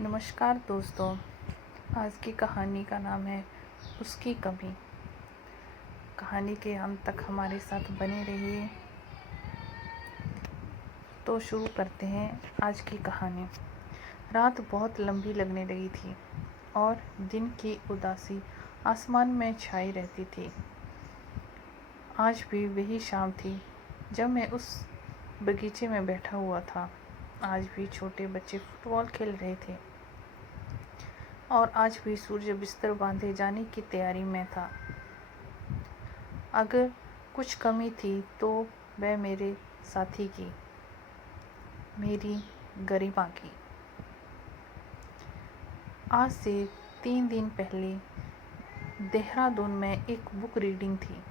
नमस्कार दोस्तों। आज की कहानी का नाम है उसकी कमी। कहानी के अंत तक हमारे साथ बने रहिए। तो शुरू करते हैं आज की कहानी। रात बहुत लंबी लगने लगी थी और दिन की उदासी आसमान में छाई रहती थी। आज भी वही शाम थी जब मैं उस बगीचे में बैठा हुआ था। आज भी छोटे बच्चे फुटबॉल खेल रहे थे और आज भी सूर्य बिस्तर बांधे जाने की तैयारी में था। अगर कुछ कमी थी तो वह मेरे साथी की, मेरी गरिमा की। आज से 3 दिन पहले देहरादून में एक बुक रीडिंग थी।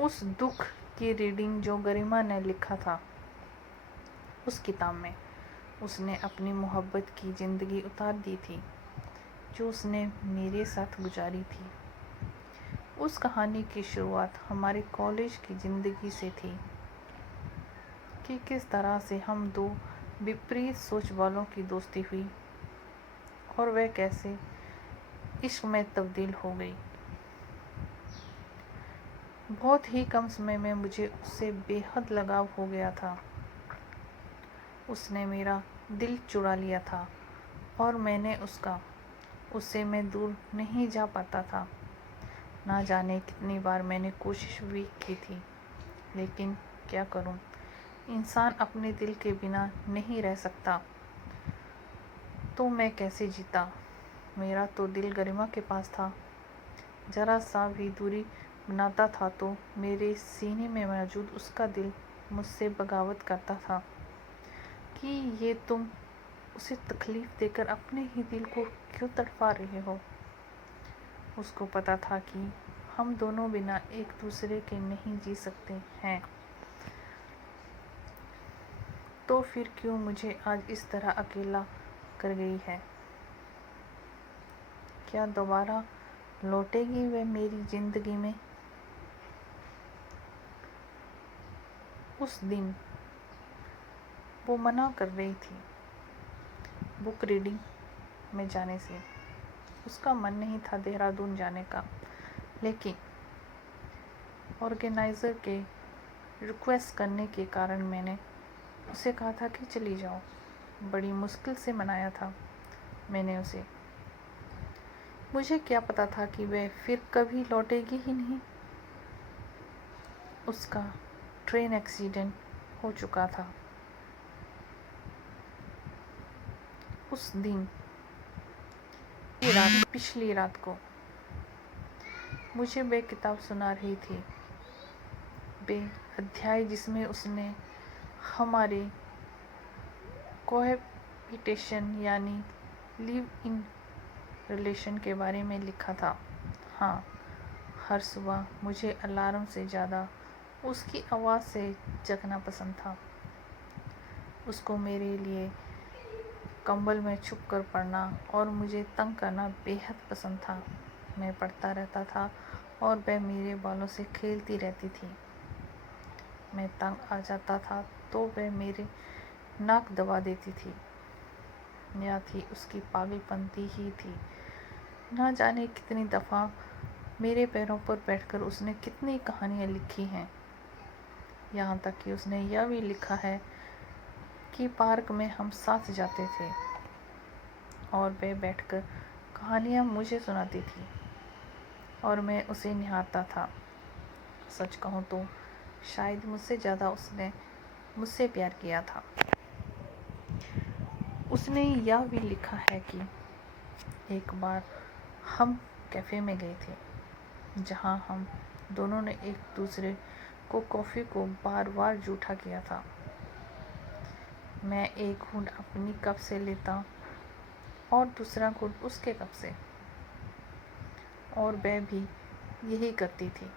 उस दुख की रीडिंग जो गरिमा ने लिखा था उस किताब में उसने अपनी मोहब्बत की ज़िंदगी उतार दी थी जो उसने मेरे साथ गुजारी थी। उस कहानी की शुरुआत हमारे कॉलेज की ज़िंदगी से थी कि किस तरह से हम दो विपरीत सोच वालों की दोस्ती हुई और वह कैसे इश्क में तब्दील हो गई। बहुत ही कम समय में मुझे उससे बेहद लगाव हो गया था। उसने मेरा दिल चुरा लिया था और मैंने उससे मैं दूर नहीं जा पाता था। ना जाने कितनी बार मैंने कोशिश भी की थी, लेकिन क्या करूं, इंसान अपने दिल के बिना नहीं रह सकता। तो मैं कैसे जीता। मेरा तो दिल गरिमा के पास था। जरा सा भी दूरी बनाता था तो मेरे सीने में मौजूद उसका दिल मुझसे बगावत करता था कि ये तुम उसे तकलीफ़ देकर अपने ही दिल को क्यों तड़पा रहे हो। उसको पता था कि हम दोनों बिना एक दूसरे के नहीं जी सकते हैं। तो फिर क्यों मुझे आज इस तरह अकेला कर गई है। क्या दोबारा लौटेगी वह मेरी ज़िंदगी में। उस दिन वो मना कर रही थी बुक रीडिंग में जाने से। उसका मन नहीं था देहरादून जाने का, लेकिन ऑर्गेनाइज़र के रिक्वेस्ट करने के कारण मैंने उसे कहा था कि चली जाओ। बड़ी मुश्किल से मनाया था मैंने उसे। मुझे क्या पता था कि वह फिर कभी लौटेगी ही नहीं। उसका ट्रेन एक्सीडेंट हो चुका था। उस दिन पिछली रात को मुझे वह किताब सुना रही थी, वे अध्याय जिसमें उसने हमारे कोहैबिटेशन यानी लिव इन रिलेशन के बारे में लिखा था। हाँ, हर सुबह मुझे अलार्म से ज़्यादा उसकी आवाज़ से जगना पसंद था। उसको मेरे लिए कंबल में छुप कर पढ़ना और मुझे तंग करना बेहद पसंद था। मैं पढ़ता रहता था और वह मेरे बालों से खेलती रहती थी। मैं तंग आ जाता था तो वह मेरे नाक दबा देती थी। या थी उसकी पागलपंती ही थी। ना जाने कितनी दफ़ा मेरे पैरों पर बैठकर उसने कितनी कहानियाँ लिखी हैं। यहाँ तक कि उसने यह भी लिखा है कि पार्क में हम साथ जाते थे और वह बैठकर कहानियाँ मुझे सुनाती थी और मैं उसे निहारता था। सच कहूँ तो शायद मुझसे ज़्यादा उसने मुझसे प्यार किया था। उसने यह भी लिखा है कि एक बार हम कैफ़े में गए थे जहाँ हम दोनों ने एक दूसरे को कॉफ़ी को बार बार जूठा किया था। मैं एक घूंट अपनी कप से लेता और दूसरा घूंट उसके कप से, और वह भी यही करती थी।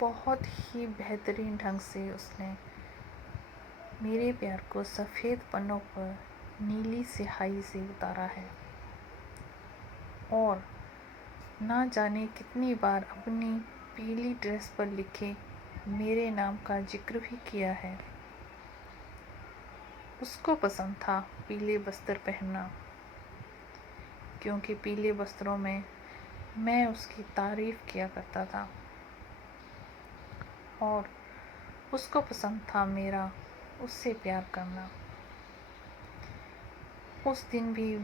बहुत ही बेहतरीन ढंग से उसने मेरे प्यार को सफ़ेद पन्नों पर नीली स्याही से उतारा है और ना जाने कितनी बार अपनी पीली ड्रेस पर लिखे मेरे नाम का जिक्र भी किया है। उसको पसंद था पीले वस्त्र पहनना, क्योंकि पीले वस्त्रों में मैं उसकी तारीफ किया करता था। और उसको पसंद था मेरा उससे प्यार करना। उस दिन भी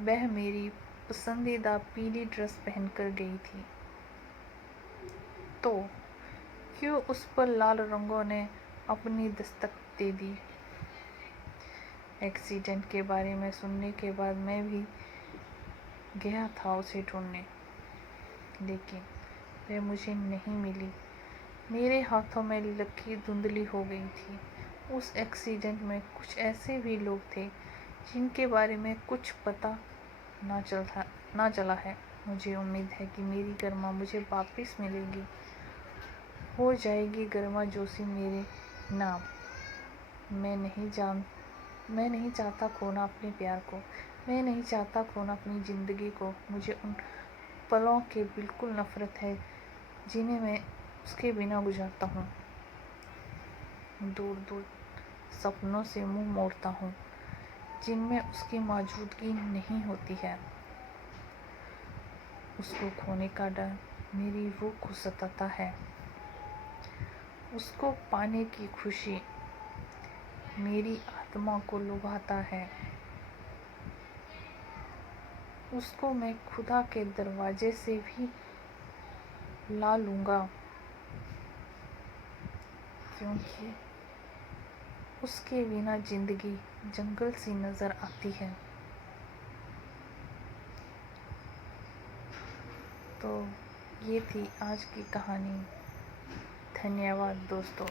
वह मेरी पसंदीदा पीली ड्रेस पहनकर गई थी, तो क्यों उस पर लाल रंगों ने अपनी दस्तक दे दी। एक्सीडेंट के बारे में सुनने के बाद मैं भी गया था उसे ढूंढने, लेकिन वह मुझे नहीं मिली। मेरे हाथों में लकीर धुंधली हो गई थी। उस एक्सीडेंट में कुछ ऐसे भी लोग थे जिनके बारे में कुछ पता ना चला है। मुझे उम्मीद है कि मेरी गरिमा मुझे वापस मिलेगी, हो जाएगी गरिमा जोशी मेरे नाम। मैं नहीं चाहता खोना अपने प्यार को, मैं नहीं चाहता खोना अपनी ज़िंदगी को। मुझे उन पलों के बिल्कुल नफ़रत है जिन्हें मैं उसके बिना गुजारता हूँ। दूर दूर सपनों से मुंह मोड़ता हूँ जिनमें उसकी मौजूदगी नहीं होती है। उसको खोने का डर मेरी रूह को सताता है। उसको पाने की खुशी मेरी आत्मा को लुभाता है। उसको मैं खुदा के दरवाजे से भी ला लूँगा, क्योंकि उसके बिना ज़िंदगी जंगल सी नज़र आती है। तो ये थी आज की कहानी। धन्यवाद दोस्तों।